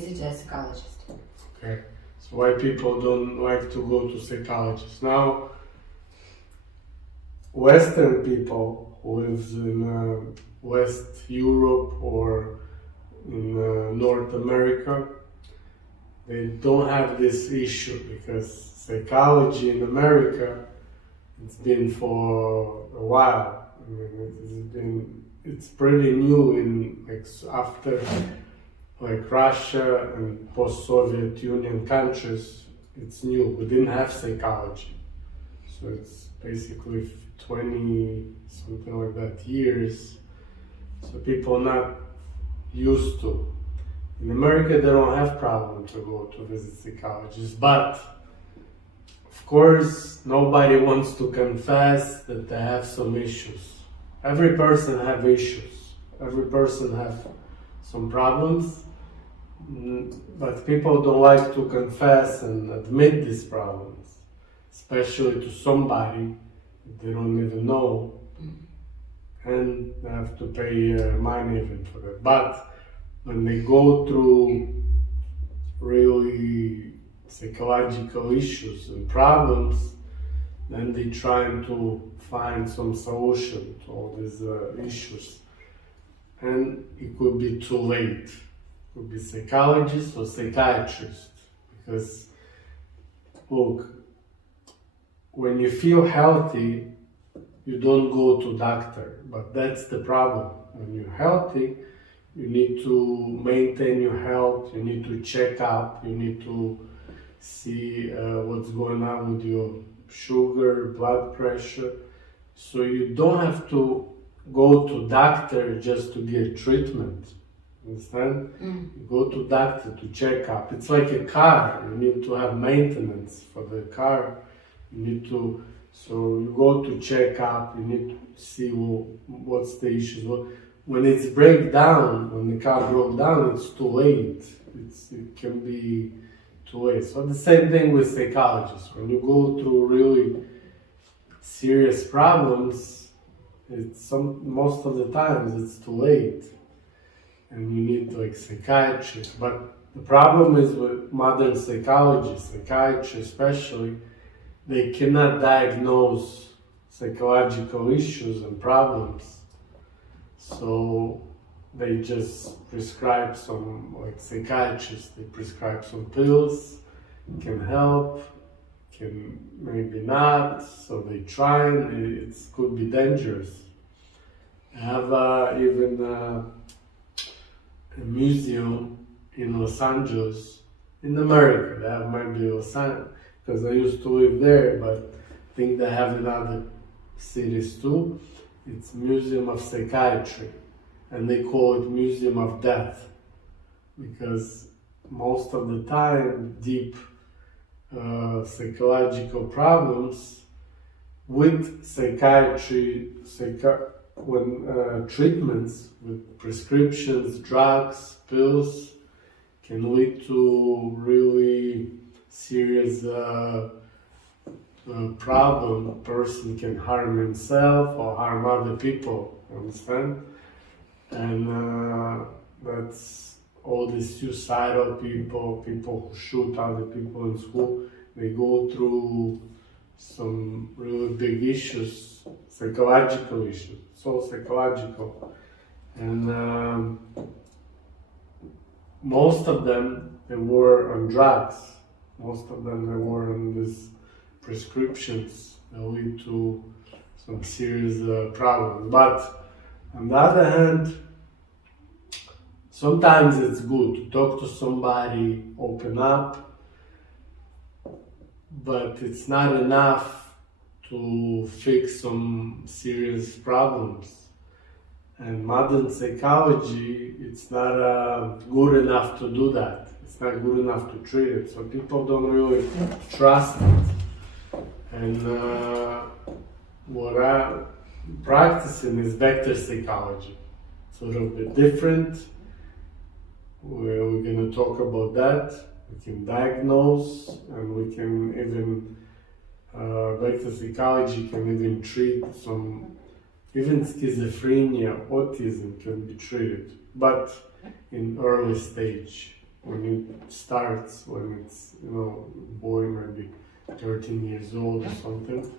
visit a psychologist. Okay, so why people don't like to go to psychologists? Now, Western people who lives in West Europe or in North America, they don't have this issue because psychology in America, it's been for a while. I mean, it's pretty new in like after like Russia and post-Soviet Union countries. It's new. We didn't have psychology, so it's basically 20 something like that years. So people not used to. In America, they don't have problem to go to visit psychologists, but of course, nobody wants to confess that they have some issues. Every person have issues. Every person have some problems, but people don't like to confess and admit these problems, especially to somebody that they don't even know, and they have to pay money even for that. But when they go through really psychological issues and problems, then they trying to find some solution to all these issues. And it could be too late. It could be psychologist or psychiatrist. Because, look, when you feel healthy, you don't go to doctor. But that's the problem. When you're healthy, you need to maintain your health, you need to check up, you need to see what's going on with your sugar, blood pressure. So you don't have to go to doctor just to get treatment. Understand? You go to doctor to check up. It's like a car. You need to have maintenance for the car. You need to, so you go to check up. You need to see what's the issues. When it's break down, when the car broke down, it's too late. It can be too late. So the same thing with psychologists. When you go through really serious problems, most of the times it's too late, and you need like psychiatrists. But the problem is with modern psychologists, psychiatrists especially, they cannot diagnose psychological issues and problems. So they just prescribe some, like psychiatrists, they prescribe some pills, can help, can maybe not, so they try, and it could be dangerous. I have even a museum in Los Angeles, in America. They have maybe Los Angeles, because I used to live there, but I think they have in other cities too. It's Museum of Psychiatry, and they call it Museum of Death, because most of the time deep psychological problems with psychiatry, treatments with prescriptions, drugs, pills can lead to really serious problem. A person can harm himself or harm other people, understand? And that's all these suicidal people, people who shoot other people in school, they go through some really big issues, psychological issues, so psychological. And most of them, they were on drugs. Most of them, they were on these prescriptions that lead to some serious problems. But on the other hand, sometimes it's good to talk to somebody, open up, but it's not enough to fix some serious problems. And modern psychology, it's not good enough to do that. It's not good enough to treat it. So people don't really trust it. And what I'm practicing is vector psychology. Sort of a bit different. We're going to talk about that. We can diagnose, and we can even, vector psychology can even treat some, even schizophrenia, autism can be treated, but in early stage. when it starts, when it's, boy maybe 13 years old or something,